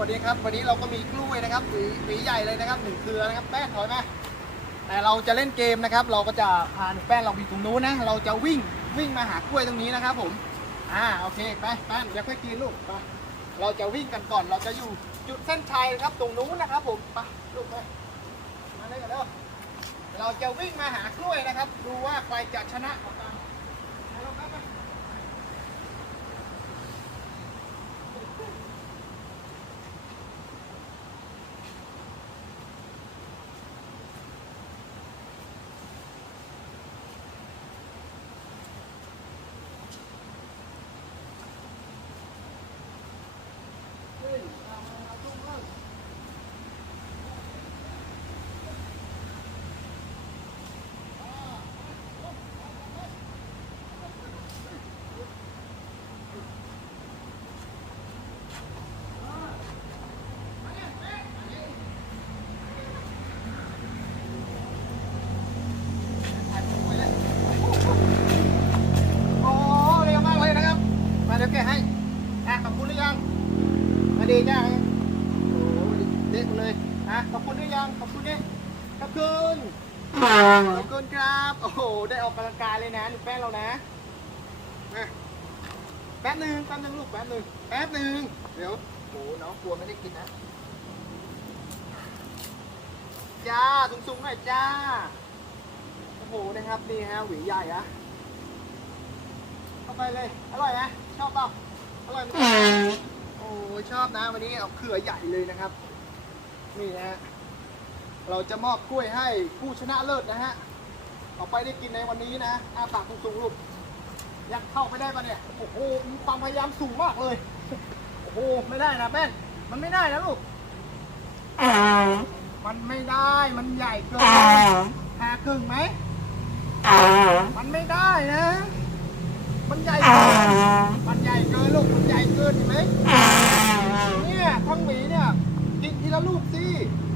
วัสดีครับ วันนี้เราก็มีกล้วยนะครับหวีหวีใหญ่เลยนะครับหนึ่งเครือนะครับแป้นถอยมาแต่เราจะเล่นเกมนะครับ เราก็จะพาหนึ่งแป้นเราอยู่ตรงนู้นนะ เราจะวิ่งวิ่งมาหากล้วยตรงนี้นะครับ ผม อ่าโอเคไปแป้นเดี๋ยวค่อยกินลูกไปเราจะวิ่งกันก่อน เราจะอยู่จุดเส้นชัยนะครับ ตรงนู้นนะครับ ผมไปลูกไปมาเลยกันเด้อเราจะวิ่งมาหากล้วยนะครับ ดูว่าใครจะชนะออกมาไปลูกไปไป โอ้เร็วมากเลยนะครับ มาเดี๋ยวแกะให้อะขอบคุณหรือยัง มาดีจ้าโอ้เด็กเลยอะ ขอบคุณหรือยังขอบคุณนี่ขอบคุณขอบคุณครับ โอ้โห ได้ออกกำลังกายเลยนะหนูแป้งเรานะมาแป๊บหนึ่งแป๊บหนึ่งลูก แป๊บหนึ่งแป๊บหนึ่งเดี๋ยวโอ้น้องกลัวไม่ได้กินนะ จ้าสูงๆหน่อยจ้า โอ้โห นะครับ นี่ฮะ หวีใหญ่อะเข้าไปเลย อร่อยไหมชอบเปล่าอร่อยไหมโอ้ชอบนะวันนี้เอาเครือใหญ่เลยนะครับ นี่นะฮะ เราจะมอบกล้วยให้ผู้ชนะเลิศนะฮะเอาไปได้กินในวันนี้นะอาปากสูงๆลูกอยากเข้าไปได้ปะเนี่ย โอ้โหมีความพยายามสูงมากเลย โอ้โห ไม่ได้นะแป้นมันไม่ได้นะลูก มันไม่ได้ มันใหญ่เกินหาครึ่งไหม มันไม่ได้นะ มันใหญ่เกิน มันใหญ่เกินลูก มันใหญ่เกินเห็นไหมเนี่ย ทั้งหวีเนี่ย กินทีละลูกสิ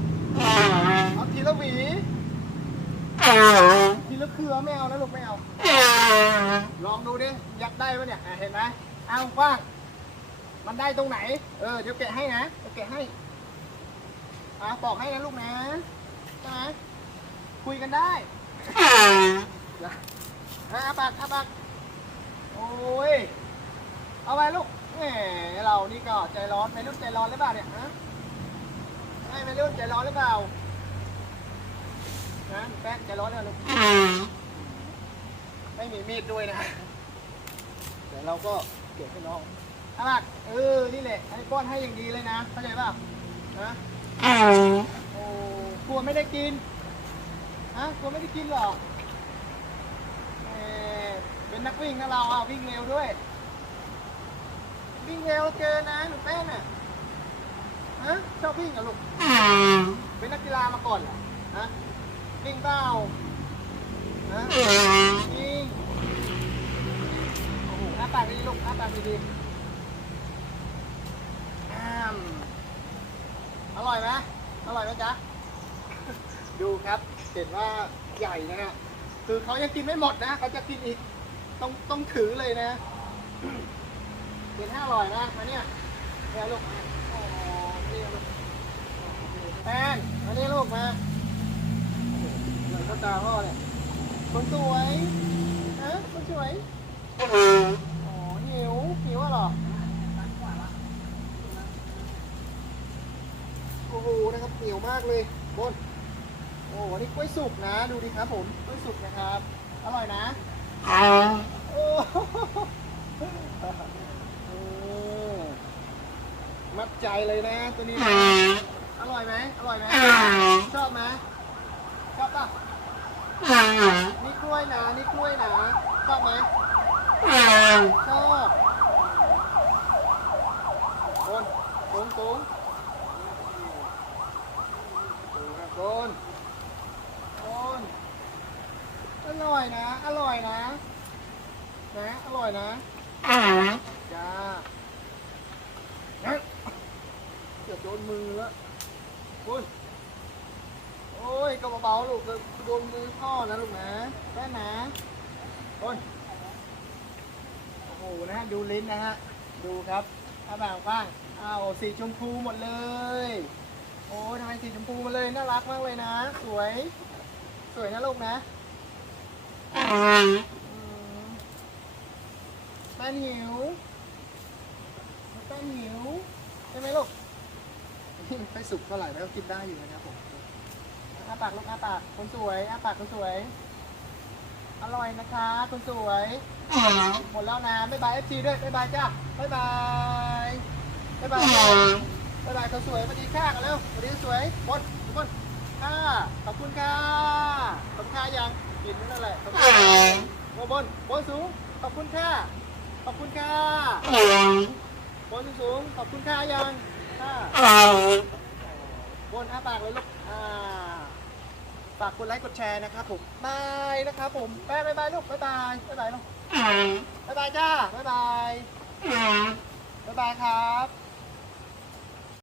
เอา ทีละหวีทีละเครือไม่เอานะลูกไม่เอา ลองดูดิ อยากได้ปะเนี่ยอะเห็นไหมเอากว้างมันได้ตรงไหน เออ เดี๋ยวแกะให้นะเดี๋ยวแกะให้ อะบอกให้นะลูกนะใช่ไหมคุยกันได้นะอาปากอาปากโอ้ย เอาไปลูกแหมเรานี่ก็ใจร้อนไม่รุ่นใจร้อนหรือเปล่าเนี่ยฮะไม่ไม่รุ่นใจร้อนหรือเปล่า นะแป๊ะใจร้อนเลยลูกไม่มีมีดด้วยนะเดี๋ยวเราก็เก็บให้น้องอาปากเออ นี่แหละให้ป้อนให้อย่างดีเลยนะ เข้าใจเปล่านะโอ้กลัวไม่ได้กิน ฮะกลัวไม่ได้กินหรอเอ่อเป็นนักวิ่งนะเราอะวิ่งเร็วด้วย วิ่งเร็วเกินนะหนูแป้งอะฮะชอบวิ่งเหรอลูกเป็นนักกีฬามาก่อนเหรอฮะ วิ่งเปล่าฮะวิ่งโอ้โหอ้าปากดีลูกอ้าปากดีๆอ้ามอร่อยไหมอร่อยไหมจ๊ะ ดูครับ เห็นว่าใหญ่นะฮะ คือเขายังกินไม่หมดนะเขาจะกินอีก ต้องต้องถือเลยนะเป็นห้าอร่อยนะมาเนี่ยเดี๋ยลูกมาโอ้นี่ลูกแป้งมานี่ลูกมาเหม ตาพ่อเนี่ยคนสวยฮะคนสวยอ๋อหิวหิวเหรอโอ้โหนะครับเหนียวมากเลยบนโอ้วันนี้กล้วยสุกนะ ดูดิครับผมกล้วยสุกนะครับ อร่อยนะโอ้โอ้มัดใจเลยนะตัวนี้ อร่อยไหมอร่อยไหมชอบไหม นี่กล้วยนะ นี่กล้วยนะชอบไหมชอบโกนโกนโกนโกนโอนอร่อยนะ อร่อยนะ นะ อร่อยนะจ้าเฮ้ยเกือบโดนมือแล้วโอ้ยโอ้ย ก็เบาๆลูกโดนมือพ่อนะลูกนะได้นะโอ้ยโอ้โหนะดูลิ้นนะฮะดูครับถ้าบางกว้างอ้าวสีชมพูหมดเลย โอ้ทำไมสีชมพูมาเลยน่ารักมากเลยนะ สวย สวยนะลูกนะแป้นหิวแป้นหิวใช่ไหมลูกไม่สุกเท่าไหร่แล้วกินได้อยู่นะครับผม อ้าปากลูกอ้าปากคนสวยอ้าปากคนสวย อร่อยนะคะคนสวยหมดแล้วนะบ๊ายบายเอฟซีด้วยบ๊ายบายจ้าบ๊ายบายบ๊ายบายบ๊ายบายคนสวยสวัสดีค่ะกันแล้วสวัสดีสวยบนบนค่ะขอบคุณค่ะขอบคุณค่ะยังกินนั่นแหละขอบคุณบนบนบนสูงขอบคุณค่ะขอบคุณค่ะบนสูงขอบคุณค่ะยังค่ะบนอ้าปากเลยลูกอ่า ฝากกดไลค์กดแชร์นะครับผมบายนะครับผมบ๊ายบายบายลูกบ๊ายบายบ๊ายบายลูกบ๊ายบายจ้าบ๊ายบายบ๊ายบายครับ